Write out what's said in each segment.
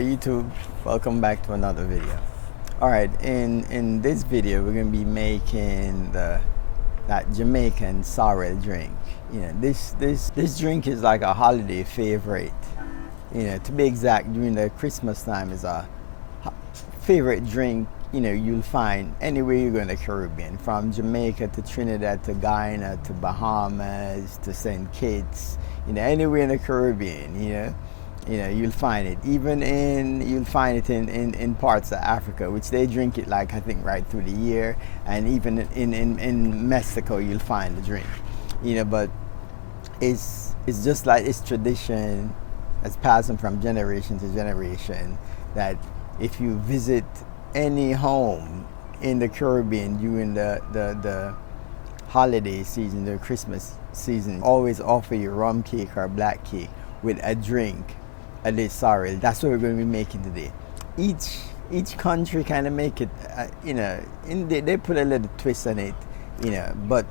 Hey YouTube, welcome back to another video. Alright, in this video we're going to be making that Jamaican Sorrel drink. You know, this drink is like a holiday favorite. You know, to be exact, during the Christmas time is a favorite drink, you know, you'll find anywhere you go in the Caribbean, from Jamaica to Trinidad to Guyana to Bahamas to St. Kitts, you know, anywhere in the Caribbean, you know, you'll find it. You'll find it in parts of Africa, which they drink it like, I think, right through the year, and even in Mexico you'll find the drink, you know. But it's just like it's tradition that's passing from generation to generation, that if you visit any home in the Caribbean during the holiday season, the Christmas season, always offer you rum cake or black cake with a drink, a this sorrel. That's what we're going to be making today. Each country kind of make it, you know, they put a little twist on it, you know. But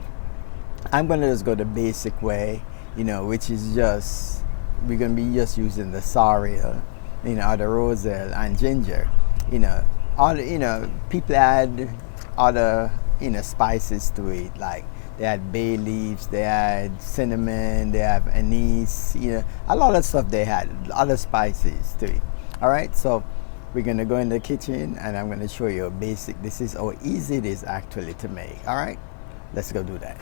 I'm going to just go the basic way, you know, which is just, we're going to be just using the sorrel, you know, or the Roselle and ginger, you know. People add other, you know, spices to it, like they add bay leaves, they add cinnamon, they have anise, you know, a lot of stuff they had, other spices to it. All right, so we're gonna go in the kitchen and I'm gonna show you a basic. This is how easy it is actually to make. All right, let's go do that.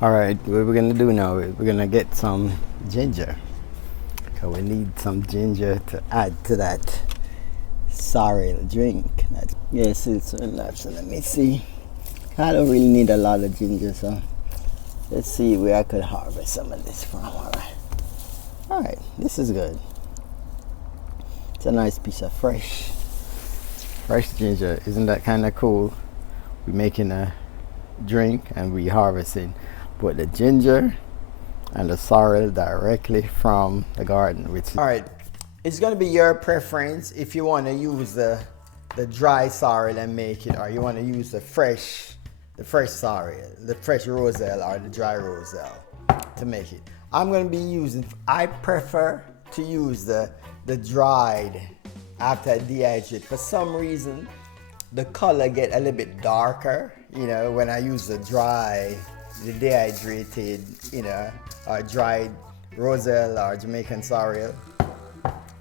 All right, what we're gonna do now, we're gonna get some ginger. So we need some ginger to add to that sorrel drink. Yes, it's enough. So let me see. I don't really need a lot of ginger, so let's see where I could harvest some of this from. All right, this is good. It's a nice piece of fresh ginger. Isn't that kind of cool? We're making a drink and we harvesting both the ginger and the sorrel directly from the garden. All right, it's going to be your preference if you want to use the dry sorrel and make it, or you want to use the fresh sorrel, the fresh Roselle or the dry Roselle to make it. I prefer to use the dried after I dehydrate. For some reason, the color get a little bit darker, you know, when I use the dehydrated, you know, or dried Roselle or Jamaican Sorrel,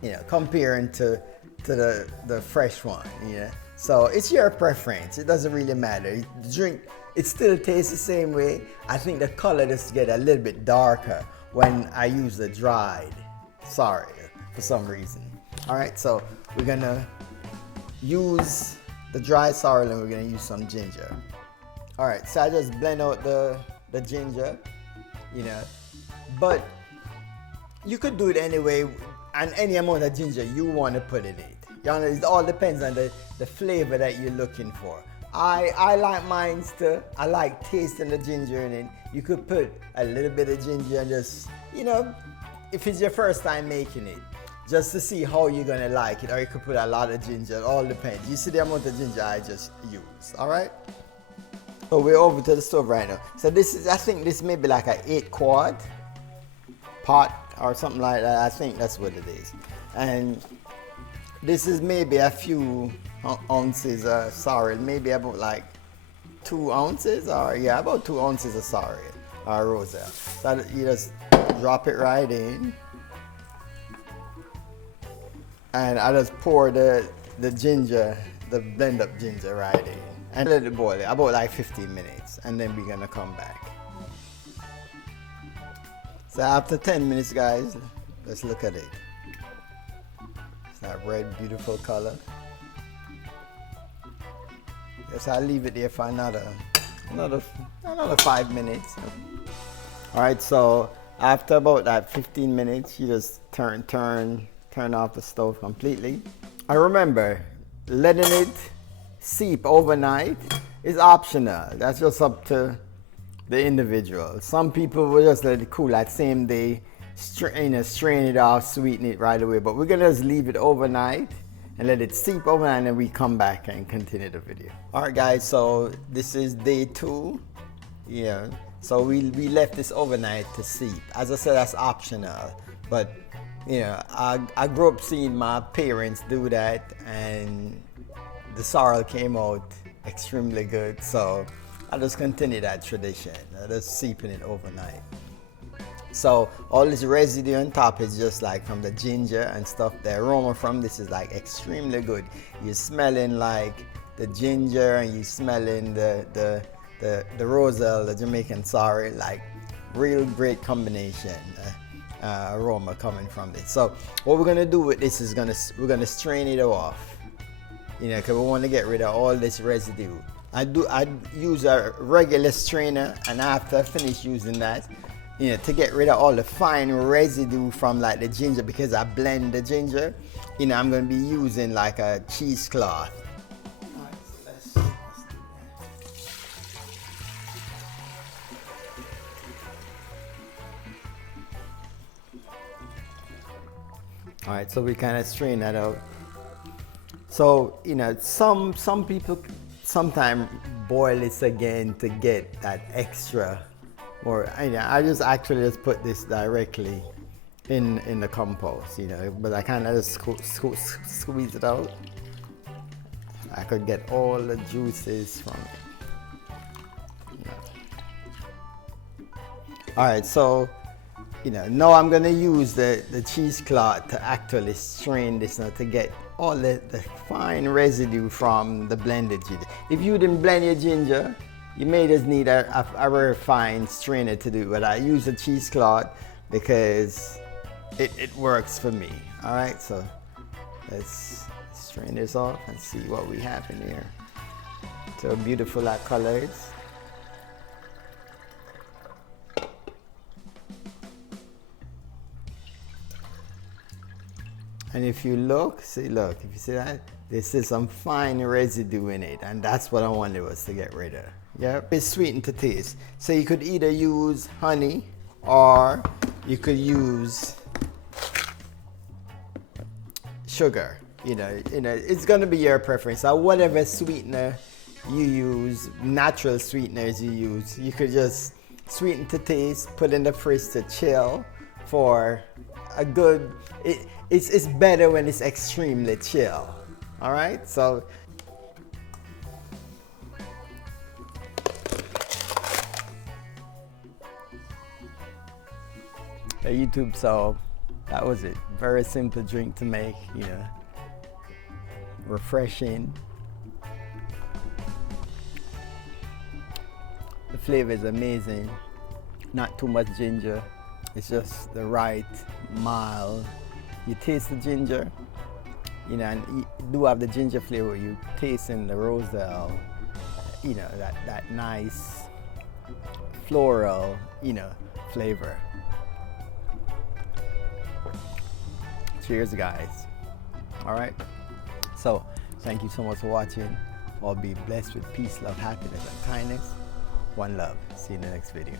you know, comparing to the fresh one, you know. So it's your preference. It doesn't really matter. The drink, it still tastes the same way. I think the color just get a little bit darker when I use the dried sorrel for some reason. All right, so we're gonna use the dry sorrel and we're gonna use some ginger. All right, so I just blend out the ginger, you know, but you could do it anyway, and any amount of ginger you want to put in it. You know, it all depends on the flavor that you're looking for. I like mine to, I like tasting the ginger in it. You could put a little bit of ginger and just, you know, if it's your first time making it, just to see how you're gonna like it. Or you could put a lot of ginger, it all depends. You see the amount of ginger I just use, all right? So we're over to the stove right now. So this is, I think this may be like an 8-quart pot or something like that. I think that's what it is. And this is maybe a few ounces of sorrel, maybe about like 2 ounces, or yeah, about 2 ounces of sorrel or Roselle. So you just drop it right in, and I just pour the ginger, the blend up ginger right in, and let it boil about like 15 minutes, and then we're gonna come back. So after 10 minutes, guys, let's look at it. It's that red, beautiful color. Yes, I'll leave it there for another 5 minutes. All right, so after about that 15 minutes, you just turn off the stove completely. And remember, letting it steep overnight is optional. That's just up to the individual. Some people will just let it cool that same day, strain it off, sweeten it right away. But we're gonna just leave it overnight and let it steep overnight, and then we come back and continue the video. All right, guys, so this is day 2. Yeah, so we left this overnight to steep. As I said, that's optional, but You know, I grew up seeing my parents do that, and the sorrel came out extremely good. So I just continue that tradition. I just seeping it overnight. So all this residue on top is just like from the ginger and stuff. The aroma from this is like extremely good. You're smelling like the ginger, and you're smelling the Roselle, the Jamaican Sorrel, like real great combination. Aroma coming from it. So what we're gonna do with this is we're gonna strain it off, you know, because we want to get rid of all this residue. I use a regular strainer, and after I finish using that, you know, to get rid of all the fine residue from like the ginger, because I blend the ginger, you know, I'm gonna be using like a cheesecloth. All right, so we kind of strain that out. So, you know, some people sometimes boil this again to get that extra, or I just actually put this directly in the compost, you know, but I kind of just squeeze it out. I could get all the juices from it. You know. All right, so, you know, now I'm gonna use the cheesecloth to actually strain this now to get all the fine residue from the blended ginger. If you didn't blend your ginger, you may just need a very fine strainer to do, but I use a cheesecloth because it works for me. All right, so let's strain this off and see what we have in here. So beautiful that color is. And if you look, see, look, if you see that, there's still some fine residue in it, and that's what I wanted was to get rid of. Yeah, it's sweetened to taste. So you could either use honey, or you could use sugar. You know, it's gonna be your preference. So whatever sweetener you use, natural sweeteners you use, you could just sweeten to taste, put in the fridge to chill for a good. It's better when it's extremely chill. All right, so hey, YouTube, so that was it. Very simple drink to make, you know, refreshing. The flavor is amazing. Not too much ginger. It's just the right mild. You taste the ginger, you know, and you do have the ginger flavor. You taste in the Roselle, you know, that nice floral, you know, flavor. Cheers, guys. All right. So thank you so much for watching. All be blessed with peace, love, happiness, and kindness. One love. See you in the next video.